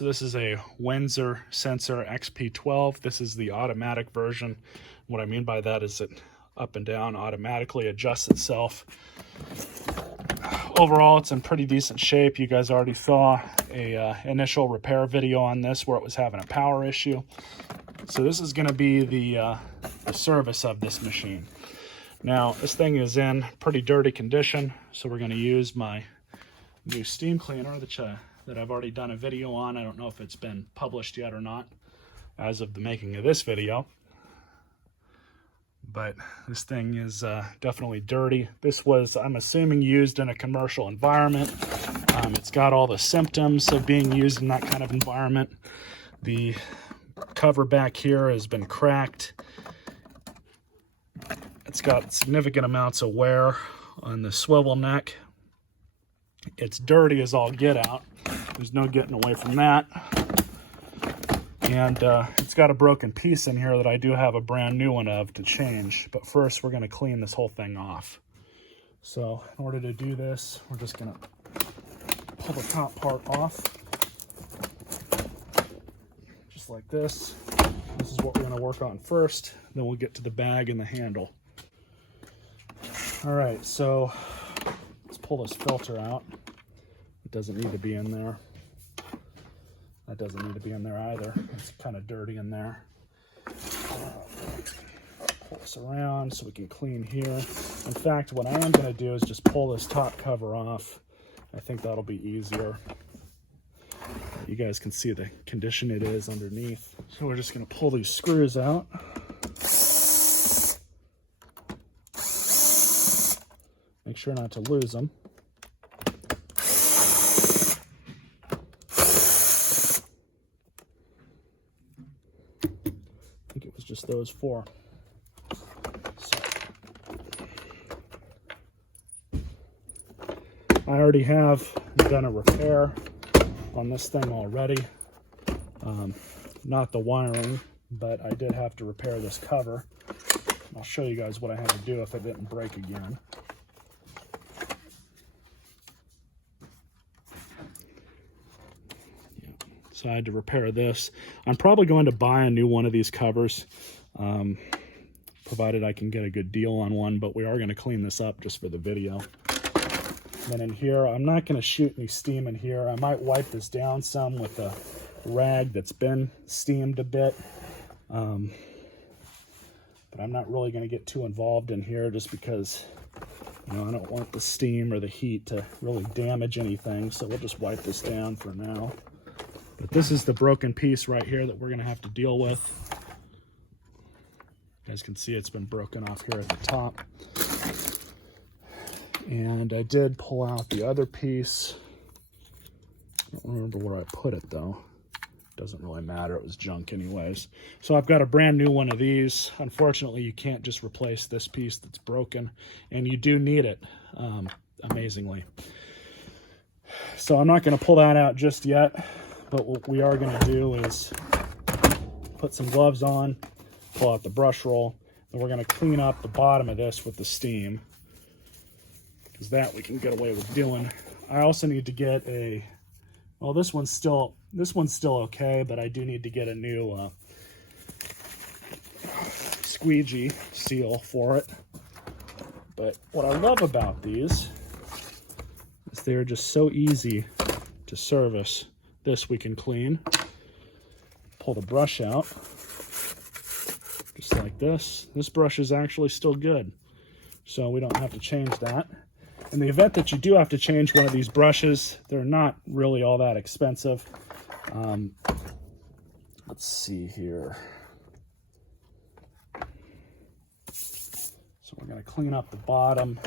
So this is a Windsor sensor XP12. This is the automatic version. What I mean by that is it up and down automatically adjusts itself. Overall, it's in pretty decent shape. You guys already saw a initial repair video on this where it was having a power issue. So this is going to be the service of this machine. Now, this thing is in pretty dirty condition, so we're going to use my new steam cleaner that I've already done a video on. I don't know if it's been published yet or not as of the making of this video. But this thing is definitely dirty. This was, I'm assuming, used in a commercial environment. It's got all the symptoms of being used in that kind of environment. The cover back here has been cracked. It's got significant amounts of wear on the swivel neck. It's dirty as all get out. There's no getting away from that. And it's got a broken piece in here that I do have a brand new one of to change. But first, we're going to clean this whole thing off. So in order to do this, we're just going to pull the top part off. Just like this. This is what we're going to work on first. Then we'll get to the bag and the handle. All right, so let's pull this filter out. It doesn't need to be in there. That doesn't need to be in there either. It's kind of dirty in there. Pull this around so we can clean here. In fact, what I am going to do is just pull this top cover off. I think that'll be easier. You guys can see the condition it is underneath. So we're just going to pull these screws out. Make sure not to lose them. I think it was just those four. So, I already have done a repair on this thing already. Not the wiring, but I did have to repair this cover. I'll show you guys what I had to do if it didn't break again. So I had to repair this. I'm probably going to buy a new one of these covers, provided I can get a good deal on one, but we are going to clean this up just for the video. Then in here, I'm not going to shoot any steam in here. I might wipe this down some with a rag that's been steamed a bit. But I'm not really going to get too involved in here just because, you know, I don't want the steam or the heat to really damage anything. So we'll just wipe this down for now. But this is the broken piece right here that we're going to have to deal with. You guys can see it's been broken off here at the top. And I did pull out the other piece. I don't remember where I put it though. Doesn't really matter, it was junk anyways. So I've got a brand new one of these. Unfortunately, you can't just replace this piece that's broken, and you do need it, amazingly. So I'm not going to pull that out just yet. But what we are going to do is put some gloves on, pull out the brush roll, and we're going to clean up the bottom of this with the steam, because that we can get away with doing. I also need to get a, well, this one's still okay, but I do need to get a new squeegee seal for it. But what I love about these is they're just so easy to service. This we can clean. Pull the brush out, just like this. This brush is actually still good, so we don't have to change that. In the event that you do have to change one of these brushes, they're not really all that expensive. Let's see here. So we're going to clean up the bottom,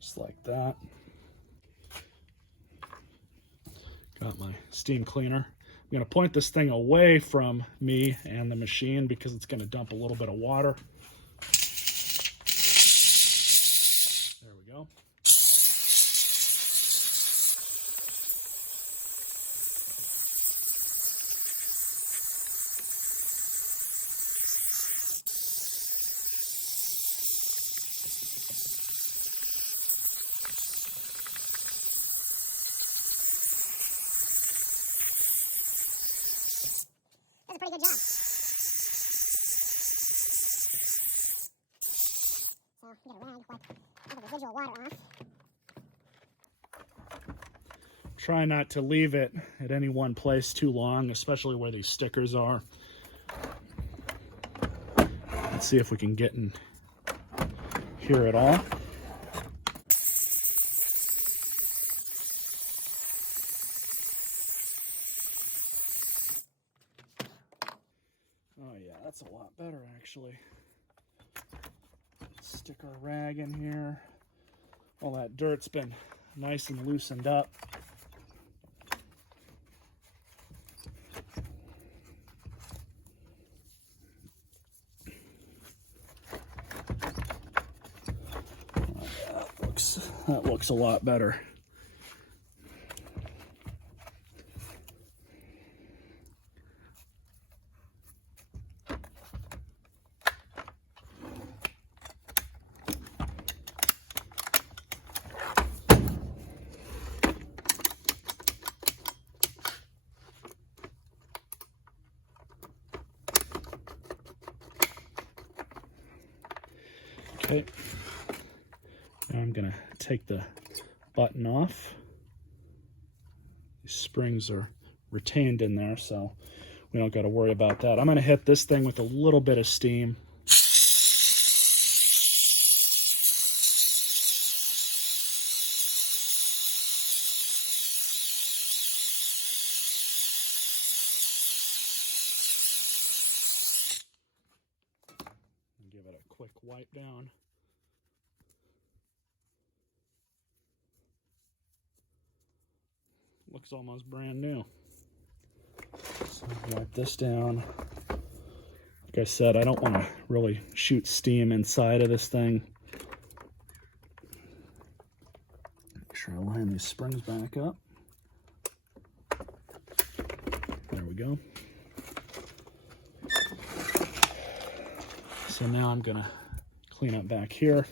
just like that. Got my steam cleaner. I'm going to point this thing away from me and the machine because it's going to dump a little bit of water. There we go. pretty good job. So get a rag, wipe all the residual water off. Try not to leave it at any one place too long, especially where these stickers are. Let's see if we can get in here at all. Oh yeah, that's a lot better actually. Stick our rag in here. All that dirt's been nice and loosened up. That looks a lot better. Okay, now I'm gonna take the button off. These springs are retained in there, so we don't got to worry about that. I'm gonna hit this thing with a little bit of steam. And give it a quick wipe down. Looks almost brand new. So wipe this down. Like I said, I don't want to really shoot steam inside of this thing. Make sure I line these springs back up. There we go. So now I'm gonna clean up back here.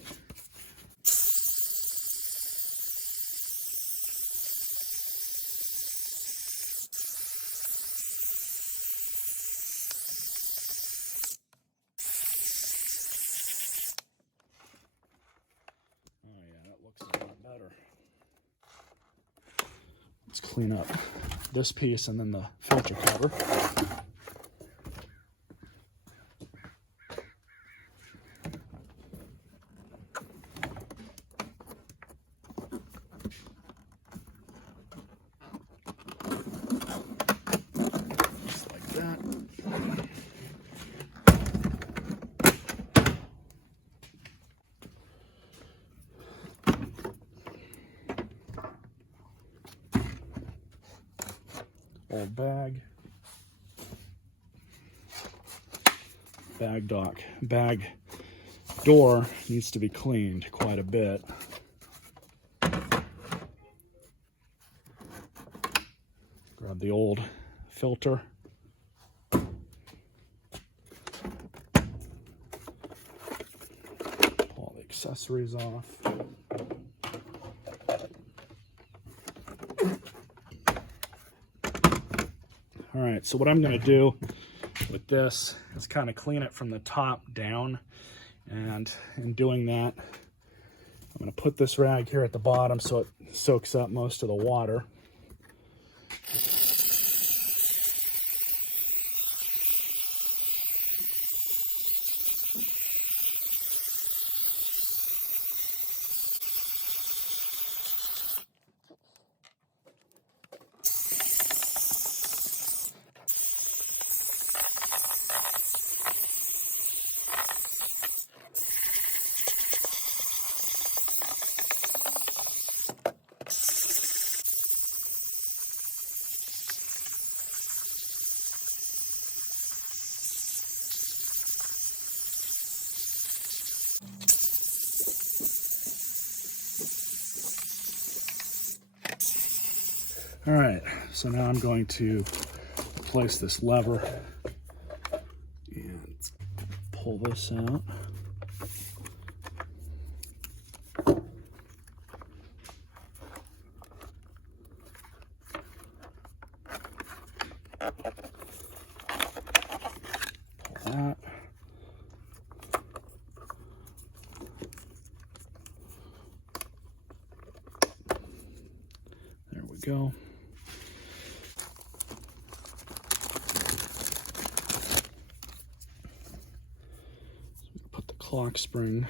Let's clean up this piece and then the filter cover. Just like that. Old bag door needs to be cleaned quite a bit. Grab the old filter. Pull all the accessories off. All right, so what I'm going to do with this is kind of clean it from the top down, and in doing that, I'm going to put this rag here at the bottom so it soaks up most of the water. All right, so now I'm going to place this lever and pull this out. that. There we go. Put the clock spring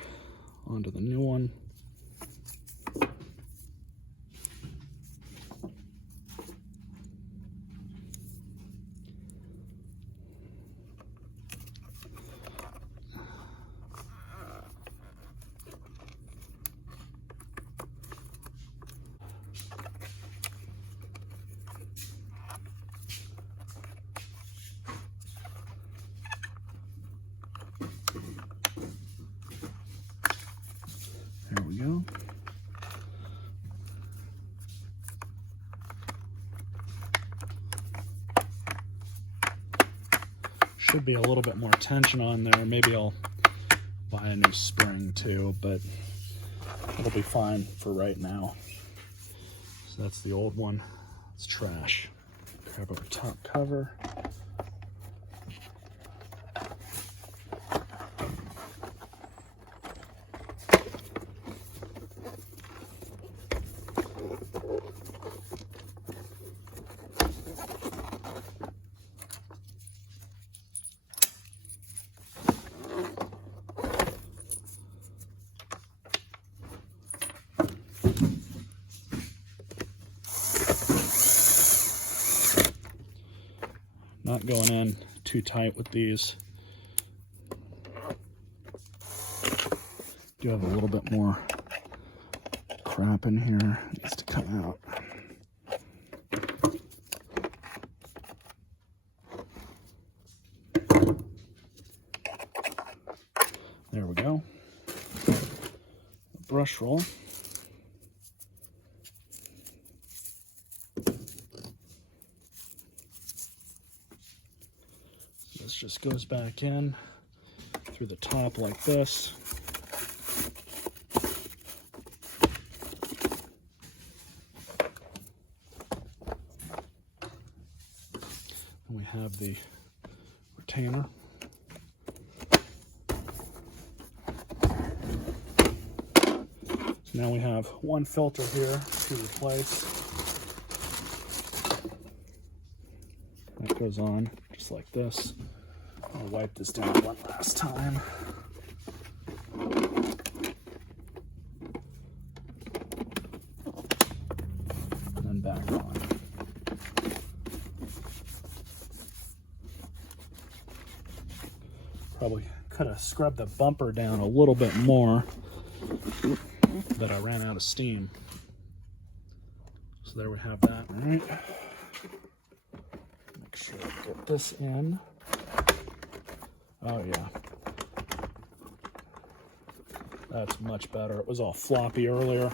onto the new one. There we go. Should be a little bit more tension on there. Maybe I'll buy a new spring too, but it'll be fine for right now. So that's the old one. It's trash. Grab our top cover. Not going in too tight with these. Do have a little bit more crap in here. It needs to come out. There we go. Brush roll. This just goes back in through the top like this. And we have the retainer. So now we have one filter here to replace. That goes on just like this. I'll wipe this down one last time. And then back on. Probably could have scrubbed the bumper down a little bit more, but I ran out of steam. So there we have that. All right. Make sure I get this in. Oh yeah, that's much better. It was all floppy earlier.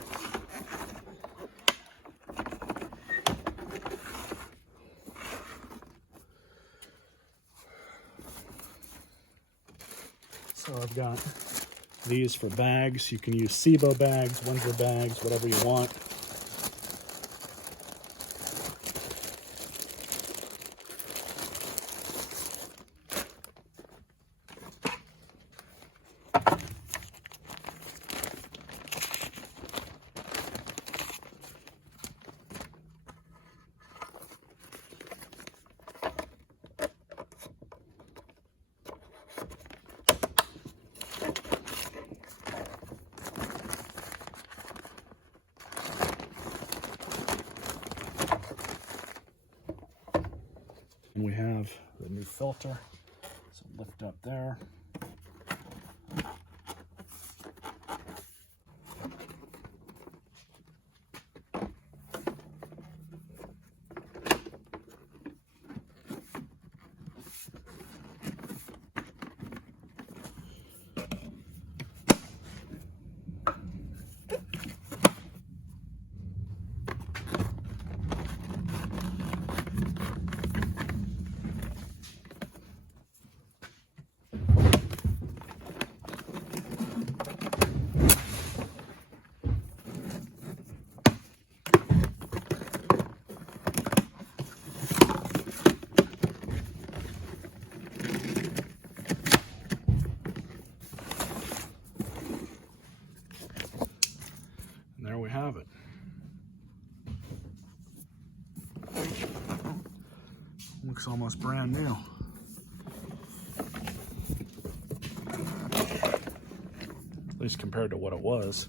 So I've got these for bags. You can use SIBO bags, Windsor bags, whatever you want. And we have the new filter, so lift up there. looks almost brand new. At least compared to what it was.